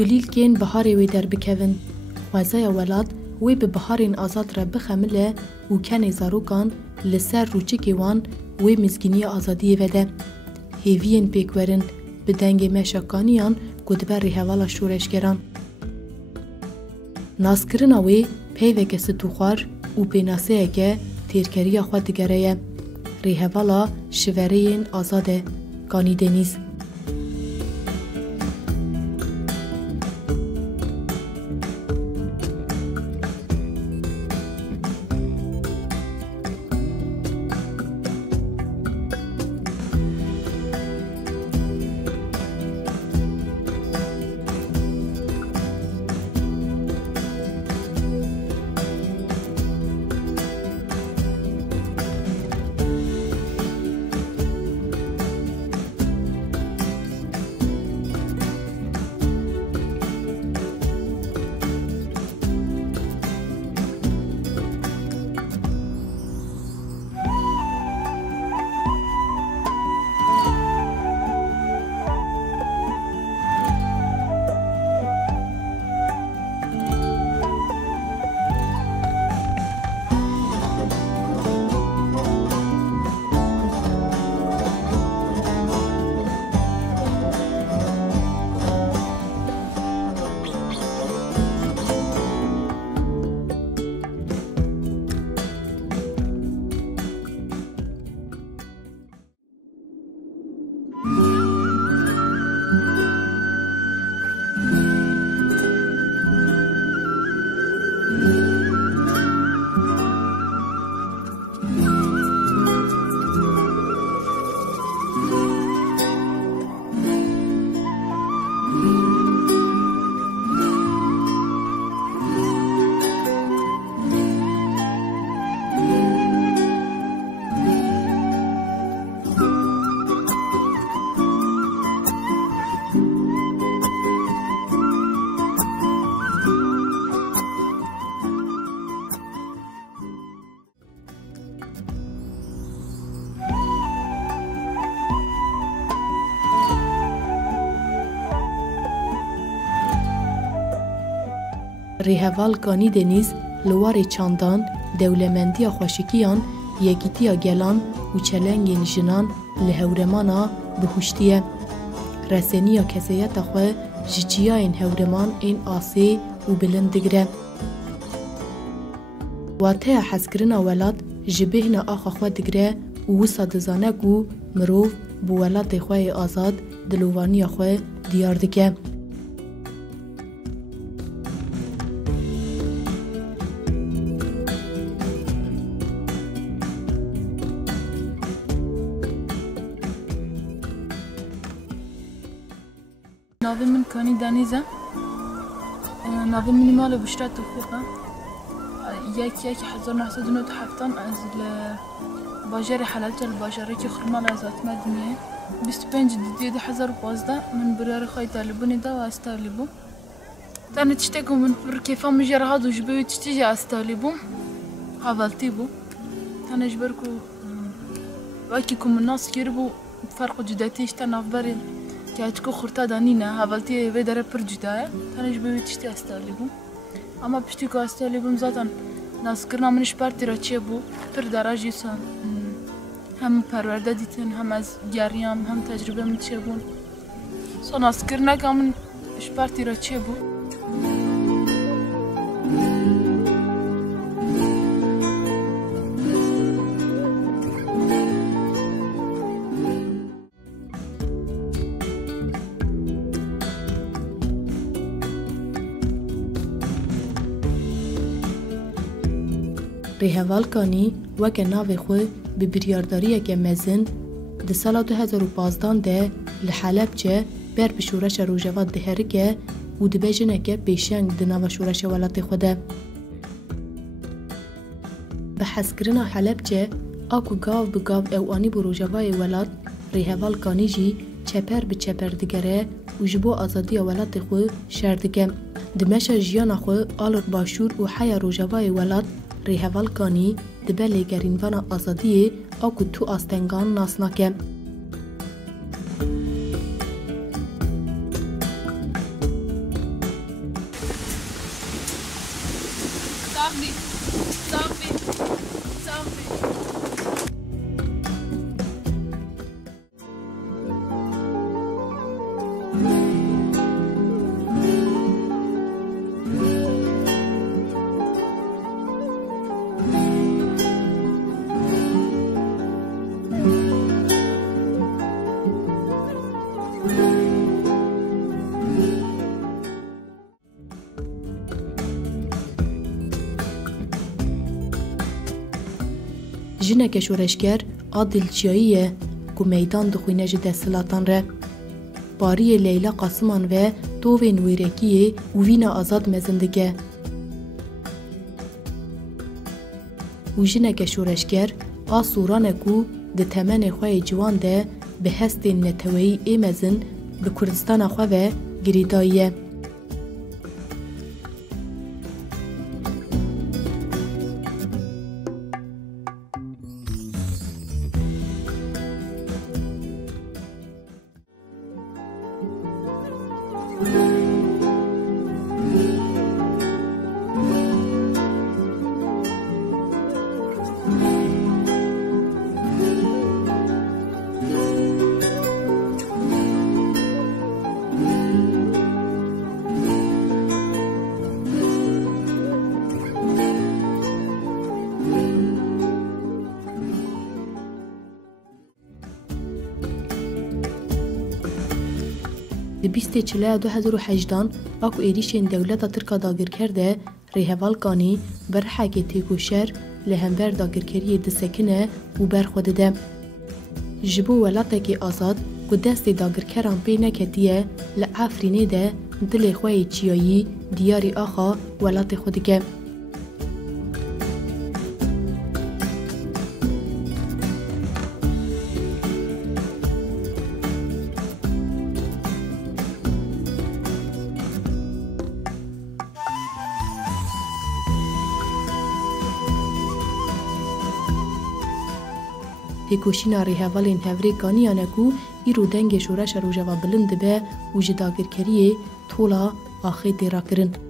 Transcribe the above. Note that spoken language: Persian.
گلیل کن بهاری وی در بکوین. خوازای ولاد وی به بهارین آزاد را بخمله و کنی زاروکان لسر روچکی وان وی مزگینی آزادی وده. هیوین پیکورن به دنگ مشاکانیان گدبر ریهوالا شورشگران. ناسکرین وی پیوک ستوخوار و پیناسه که تیرکری خود دگره ریهوالا شورین آزاده گانی دنیز. ریهوال گانی دنیز لواری چاندان دولمندی خوشکیان یکیتیا گلان و چلنگین جنان لهورمانا بهوشتیه. رسنیا کسیت خواه جچیا این هورمان این آسی و بلندگره. واته حسکرنا ولاد جبهنا آخا خواه دگره و وسا دزانه گو مروف بو ولاد خواه آزاد دلووانی خواه دیار دکه. ناوی من کانی دنیزه ناوی منی مال بشرات توفیقه یک 1997 از باجر حلالت الباجره که خرمال از اتمه دنیه 25 دیده 2015 من برای خواهی طالبونی دا و از طالبون تانه تشتاقو من بر كيفا مجرى هادو جبوي تشتيجي استاليبو حاولتي بو تانه جبركو واكيكم الناس كيربو فرق جداتيش تانا فبري كاتكو خرطا دانينا حاولتي في داره پر جدايا تانه جبوي تشتي استاليبو اما بشتيكو استاليبو زاتن ناس كرنا منش بارتي را چه بو پر دراجي سان هم پرورده دیتن هم از گریم هم تجربه من چه بون سو ناس کرنا که من شپارتی را چه بو ریهوال کانی وک ناو خو به بریارداری که مزن د سال 2015 ده لحلب چه بر بشورش روجوات دهره که و د بجنه که پیشنگ د ناو شورش ولات خوده به حسکرنا حلب چه آکو گاو به گاو اوانی بو روجوای ولات ریهوال کانی جی چپر به چپر دگره و جبو آزادی ولات خو شردگه دمشا جیانا خو آلر باشور و حیا روجوای ولات ریهوال کانی دبله گرینوانا آزادیه آکو تو آستنگان ناسناکه. صافي صافي صافي. Jineke şoreşger a dilçiyayiye ku meydan dixwîne ji desthilattan re. Bariyê Leyla Qasiman ve tovên wêrekiyê û vîna azad mezin dike. û jineke şoreşger a sûrane ku di temenê xwe yê ciwan de bi hestên neteweyî ê mezin bi Kurdistana xwe ve girîdayiye. Di 20 Çilaya 2018 aku êrişên dewleta Tirka dagirker de rêhevalkanî berhekê têkoşer li hember dagirkeriyê disekine û berxwe dide. Ji bo welatekî azad ku destê dagirkeran pê neketiye, li Efrînê de dilê xwe yê çiyayî diyarî axa welatê xwe dike. Têkoşîna rêhevalên hevrê kaniyane ku îro dengê şoreşa Rojava bilind dibe û ji dagirkeriyê tola axê tê rakirin.